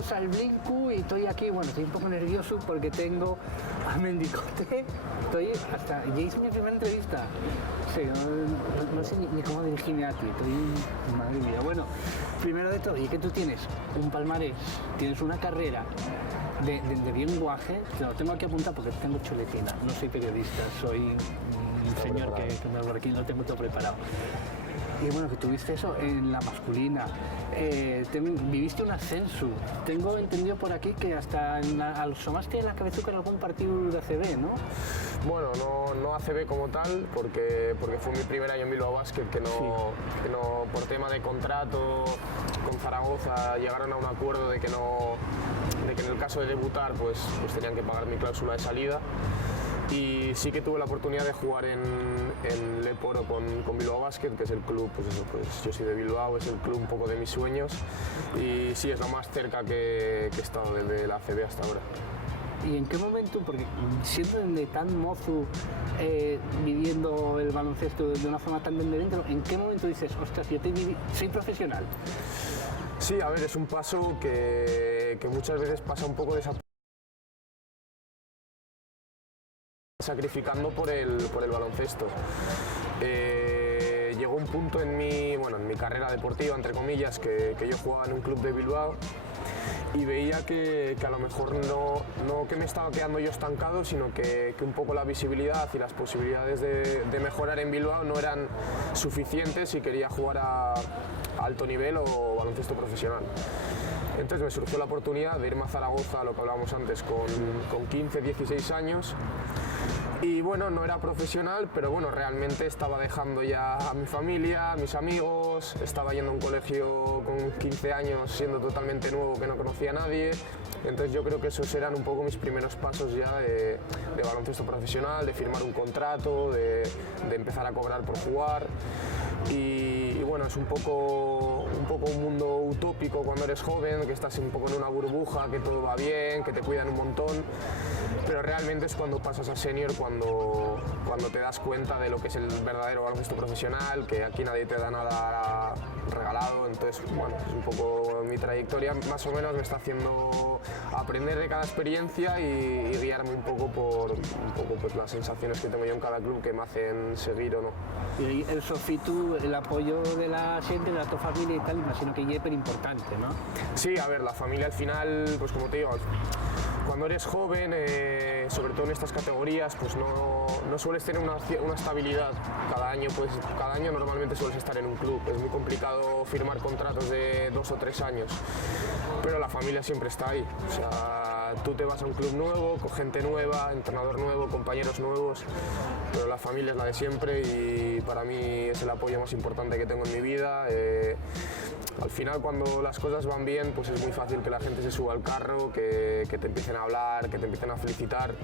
bienvenidos al Blinku y estoy aquí, bueno, estoy un poco nervioso porque tengo a Mendicote, estoy hasta, ya hice mi primera entrevista, sí, no sé ni cómo dirigirme aquí, estoy, madre mía, bueno, primero de todo, y que tú tienes un palmarés, tienes una carrera de lenguaje, que lo tengo aquí apuntado porque tengo chuletina, no soy periodista, soy un señor que me por aquí, lo tengo todo preparado. Y bueno, que tuviste eso en la masculina, viviste un ascenso. Tengo entendido por aquí que hasta asomaste en la cabeza en algún partido de ACB, ¿no? Bueno, no ACB como tal, porque fue mi primer año en Bilbao Basket, que no por tema de contrato con Zaragoza llegaron a un acuerdo de que en el caso de debutar pues tenían que pagar mi cláusula de salida. Y sí que tuve la oportunidad de jugar en Leporo con Bilbao Basket, que es el club, pues eso, pues yo soy de Bilbao, es el club un poco de mis sueños y sí, es lo más cerca que he estado desde la ACB hasta ahora. ¿Y en qué momento, porque siendo de tan mozo, viviendo el baloncesto de una forma tan de dentro, en qué momento dices, ostras, yo soy profesional? Sí, a ver, es un paso que muchas veces pasa un poco sacrificando por el baloncesto. Llegó un punto en mi carrera deportiva, entre comillas, que yo jugaba en un club de Bilbao y veía que a lo mejor no que me estaba quedando yo estancado, sino que un poco la visibilidad y las posibilidades de mejorar en Bilbao no eran suficientes y quería jugar a alto nivel o baloncesto profesional. Entonces me surgió la oportunidad de irme a Zaragoza, lo que hablábamos antes, con 15, 16 años. Y bueno, no era profesional, pero bueno, realmente estaba dejando ya a mi familia, a mis amigos, estaba yendo a un colegio con 15 años siendo totalmente nuevo, que no conocía a nadie. Entonces yo creo que esos eran un poco mis primeros pasos ya de baloncesto profesional, de firmar un contrato, de empezar a cobrar por jugar. Y bueno, es un poco un mundo utópico cuando eres joven, que estás un poco en una burbuja, que todo va bien, que te cuidan un montón, pero realmente es cuando pasas a senior cuando te das cuenta de lo que es el verdadero baloncesto profesional, que aquí nadie te da nada regalado. Entonces, bueno, es un poco mi trayectoria, más o menos me está haciendo aprender de cada experiencia y guiarme un poco por pues, las sensaciones que tengo yo en cada club que me hacen seguir o no. Y el Sofitu, el apoyo de la gente, de la tu familia y tal, imagino que es súper importante, ¿no? Sí, a ver, la familia al final, pues como te digo, cuando eres joven, sobre todo en estas categorías, pues no sueles tener una estabilidad. Cada año normalmente sueles estar en un club. Es muy complicado firmar contratos de 2 o 3 años, pero la familia siempre está ahí. O sea, tú te vas a un club nuevo, con gente nueva, entrenador nuevo, compañeros nuevos, pero la familia es la de siempre y para mí es el apoyo más importante que tengo en mi vida. Al final, cuando las cosas van bien, pues es muy fácil que la gente se suba al carro, que te empiecen a hablar, que te empiecen a felicitar.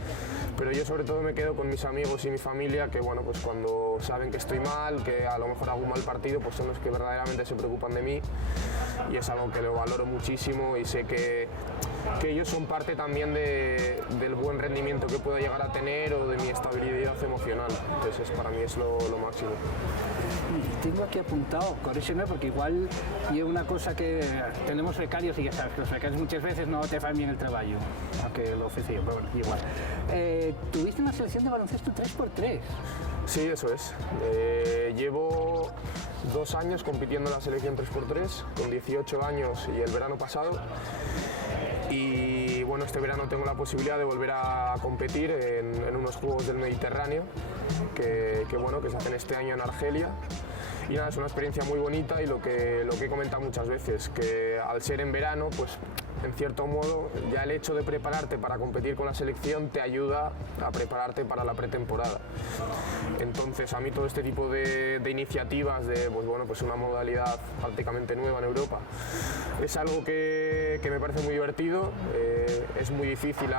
Pero yo sobre todo me quedo con mis amigos y mi familia, que bueno, pues cuando saben que estoy mal, que a lo mejor hago un mal partido, pues son los que verdaderamente se preocupan de mí. Y es algo que lo valoro muchísimo y sé que ellos son parte también del buen rendimiento que puedo llegar a tener o de mi estabilidad emocional. Entonces para mí es lo máximo. Tengo aquí apuntado, corrígeme porque igual y una cosa que tenemos becarios y ya sabes que los becarios muchas veces no te fan bien el trabajo, aunque lo ofrece yo, pero bueno, igual. Tuviste una selección de baloncesto 3x3. Sí, eso es. Llevo 2 años compitiendo en la selección 3x3, con 18 años y el verano pasado. Y bueno, este verano tengo la posibilidad de volver a competir en unos Juegos del Mediterráneo que se hacen este año en Argelia. Y nada, es una experiencia muy bonita y lo que he comentado muchas veces, que al ser en verano, pues en cierto modo ya el hecho de prepararte para competir con la selección te ayuda a prepararte para la pretemporada. Entonces a mí todo este tipo de iniciativas de pues una modalidad prácticamente nueva en Europa es algo que me parece muy divertido, es muy difícil,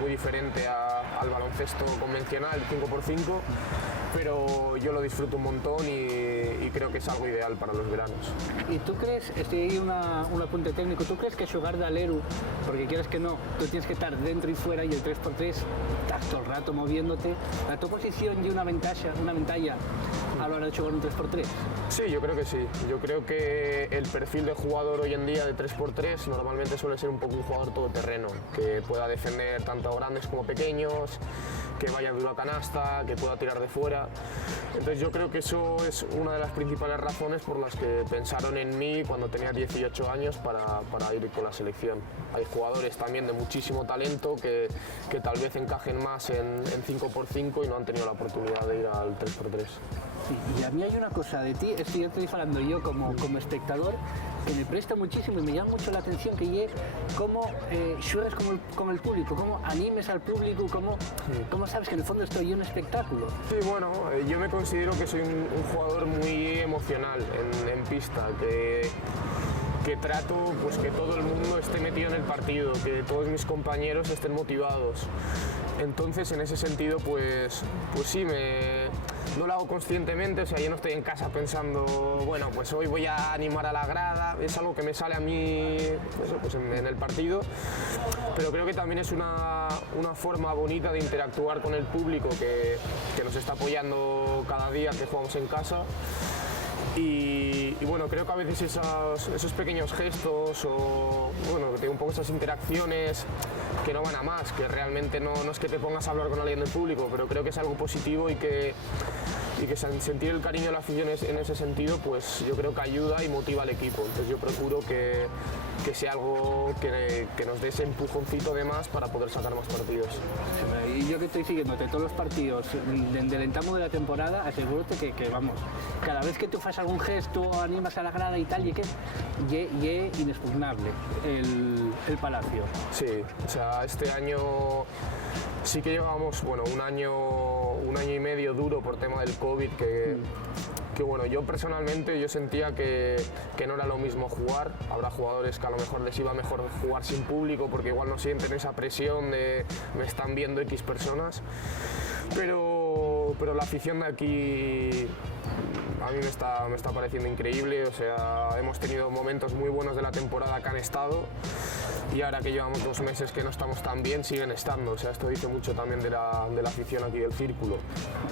muy diferente al baloncesto convencional 5x5, pero yo lo disfruto un montón y creo que es algo ideal para los veranos. ¿Y tú crees, estoy ahí un apunte técnico, tú crees que jugar de alero, porque quieres que no, tú tienes que estar dentro y fuera y el 3x3 estás todo el rato moviéndote, la tu posición y una ventaja a la hora de jugar un 3x3? Sí, yo creo que sí. Yo creo que el perfil de jugador hoy en día de 3x3 normalmente suele ser un poco un jugador todoterreno, que pueda defender tanto a grandes como pequeños, que vaya duro a canasta, que pueda tirar de fuera. Entonces yo creo que eso es una de las principales razones por las que pensaron en mí cuando tenía 18 años para ir con la selección. Hay jugadores también de muchísimo talento que tal vez encajen más en 5x5 y no han tenido la oportunidad de ir al 3x3. Sí, y a mí hay una cosa de ti, esto ya estoy hablando yo como espectador, que me presta muchísimo y me llama mucho la atención, que es cómo juegas con el público, cómo animes al público, cómo sabes que en el fondo estoy en un espectáculo. Sí, bueno, yo me considero que soy un jugador muy emocional en pista, que trato pues, que todo el mundo esté metido en el partido, que todos mis compañeros estén motivados. Entonces, en ese sentido, pues sí, no lo hago conscientemente, o sea, yo no estoy en casa pensando, bueno, pues hoy voy a animar a la grada, es algo que me sale a mí pues en el partido, pero creo que también es una forma bonita de interactuar con el público que nos está apoyando cada día que jugamos en casa. Y bueno, creo que a veces esos pequeños gestos o bueno, que tengo un poco esas interacciones que no van a más, que realmente no es que te pongas a hablar con alguien del público, pero creo que es algo positivo y que sentir el cariño de la afición en ese sentido, pues yo creo que ayuda y motiva al equipo. Entonces yo procuro que sea algo que nos dé ese empujoncito de más para poder sacar más partidos. Y yo que estoy siguiéndote todos los partidos desde el entamo de la temporada, asegúrate que vamos, cada vez que tú haces algún gesto, animas a la grada y tal, y es inexpugnable el Palacio. Sí, o sea, este año sí que llevamos un año y medio duro por tema del COVID, que bueno, yo personalmente yo sentía que no era lo mismo jugar. Habrá jugadores que a lo mejor les iba mejor jugar sin público porque igual no sienten esa presión de me están viendo X personas, pero la afición de aquí a mí me está pareciendo increíble. O sea, hemos tenido momentos muy buenos de la temporada que han estado y ahora que llevamos 2 meses que no estamos tan bien, siguen estando. O sea, esto dice mucho también de la afición aquí del círculo.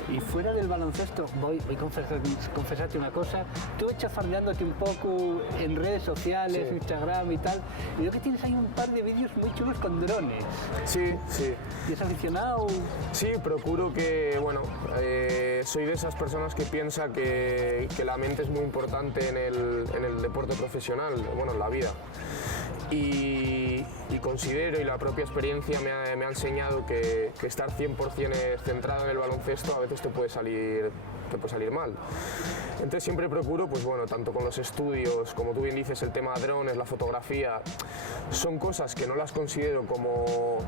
Y fuera del baloncesto, voy a confesarte una cosa. Estuve chafardeándote un poco en redes sociales, Sí. Instagram y tal, y veo que tienes ahí un par de vídeos muy chulos con drones. Sí, sí. ¿Y es aficionado? Sí, procuro que, soy de esas personas que piensa que la mente es muy importante en el deporte profesional, en la vida. Y considero, y la propia experiencia me ha enseñado que estar 100% centrado en el baloncesto a veces te puede salir mal. Entonces siempre procuro, tanto con los estudios, como tú bien dices, el tema de drones, la fotografía, son cosas que no las considero como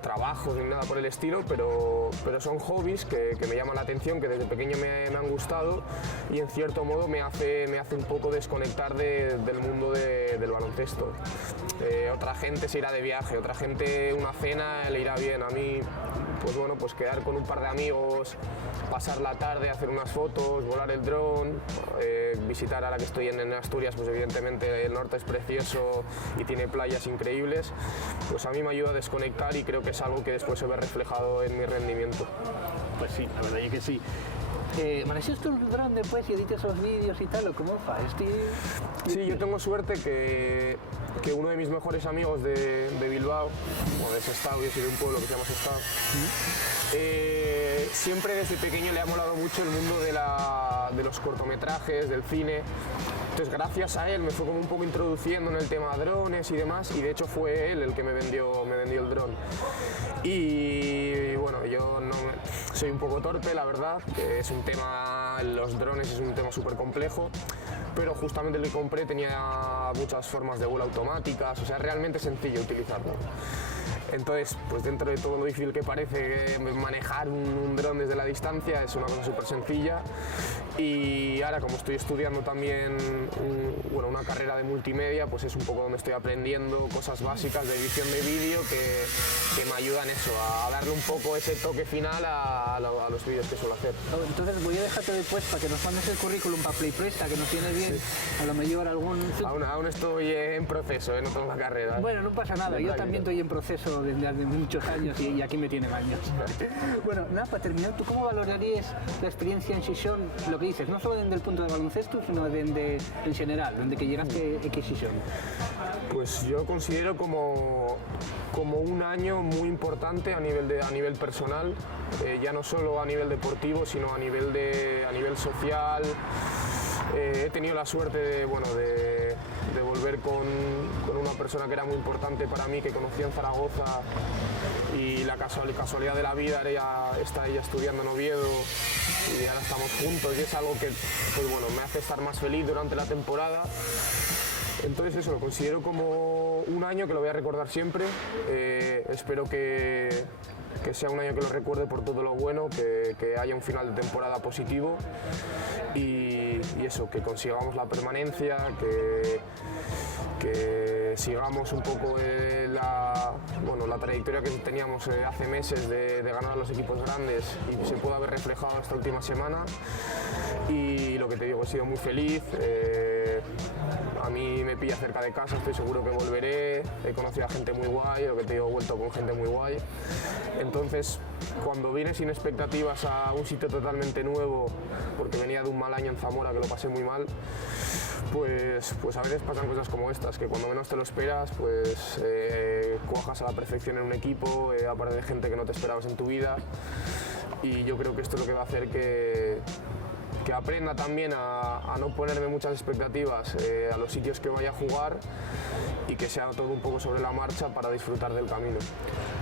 trabajos ni nada por el estilo, pero son hobbies que me llaman la atención, que desde pequeño me han gustado y en cierto modo me hace un poco desconectar del mundo del baloncesto. Otra gente se irá de viaje, otra gente una cena le irá bien. A mí, quedar con un par de amigos, pasar la tarde, hacer unas fotos, volar el dron, visitar, ahora que estoy en Asturias, pues evidentemente el norte es precioso y tiene playas increíbles, pues a mí me ayuda a desconectar y creo que es algo que después se ve reflejado en mi rendimiento. Pues sí, la verdad es que sí. ¿Manejas tú el dron después y editas los vídeos y tal, o cómo fas? Sí, yo tengo suerte que uno de mis mejores amigos de Bilbao, de Sestao, yo soy de un pueblo que se llama Sestao, siempre desde pequeño le ha molado mucho el mundo de los cortometrajes, del cine. Entonces, gracias a él me fue como un poco introduciendo en el tema de drones y demás, y de hecho fue él el que me vendió el dron. Y bueno, yo soy un poco torpe, la verdad, que es un tema, los drones es un tema súper complejo, pero justamente el que compré tenía muchas formas de vuelo automáticas, o sea, realmente sencillo utilizarlo. Entonces, pues dentro de todo lo difícil que parece manejar un dron desde la distancia, es una cosa súper sencilla Y ahora, como estoy estudiando también una carrera de multimedia, pues es un poco donde estoy aprendiendo cosas básicas de edición de vídeo que me ayudan eso, a darle un poco ese toque final a los vídeos que suelo hacer. Entonces voy a dejarte después para que nos mandes el currículum para Playpresta, que nos tiene bien, a lo mejor algún... Aún estoy en proceso, no tengo la carrera. Bueno, no pasa nada, yo también estoy en proceso desde hace muchos años y aquí me tienen años. Bueno, nada, para terminar, ¿tú cómo valorarías la experiencia en Xixón? Lo que dices, no solo desde el punto de baloncesto, sino desde en general, desde que llegaste a Xixón. Pues yo considero como un año muy importante a nivel personal, ya no solo a nivel deportivo, sino a nivel social. He tenido la suerte de volver con una persona que era muy importante para mí, que conocí en Zaragoza, y la casualidad de la vida está ella estudiando en Oviedo y ahora estamos juntos, y es algo que me hace estar más feliz durante la temporada. Entonces eso, lo considero como un año que lo voy a recordar siempre. Espero que sea un año que lo recuerde por todo lo bueno, que haya un final de temporada positivo y eso, que consigamos la permanencia, que sigamos un poco la trayectoria que teníamos hace meses de ganar a los equipos grandes y se pueda ver reflejado esta última semana. Y lo que te digo, he sido muy feliz. A mí me pilla cerca de casa, estoy seguro que volveré. He conocido a gente muy guay, lo que te digo, he vuelto con gente muy guay. Entonces, cuando vienes sin expectativas a un sitio totalmente nuevo, porque venía de un mal año en Zamora, que lo pasé muy mal, pues a veces pasan cosas como estas, que cuando menos te lo esperas, pues cuajas a la perfección en un equipo, aparece gente que no te esperabas en tu vida, y yo creo que esto es lo que va a hacer que aprenda también a no ponerme muchas expectativas a los sitios que vaya a jugar y que sea todo un poco sobre la marcha para disfrutar del camino.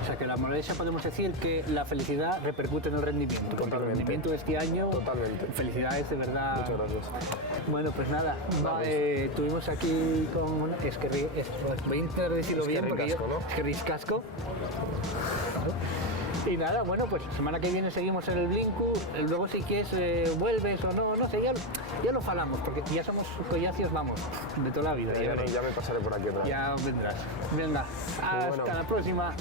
O sea, que la moraleja podemos decir que la felicidad repercute en el rendimiento. Totalmente. El rendimiento de este año, Totalmente. Felicidades de verdad. Muchas gracias. Bueno, pues nada, tuvimos aquí con... voy a intentar decirlo bien porque Ricasco, ¿no? Es que Riscasco. Y nada, bueno, pues semana que viene seguimos en el Blinku, luego si quieres vuelves o no sé, ya lo falamos, porque ya somos collacios, vamos, de toda la vida. Ya me pasaré por aquí otra vez. Ya vendrás. Venga, hasta bueno. la próxima.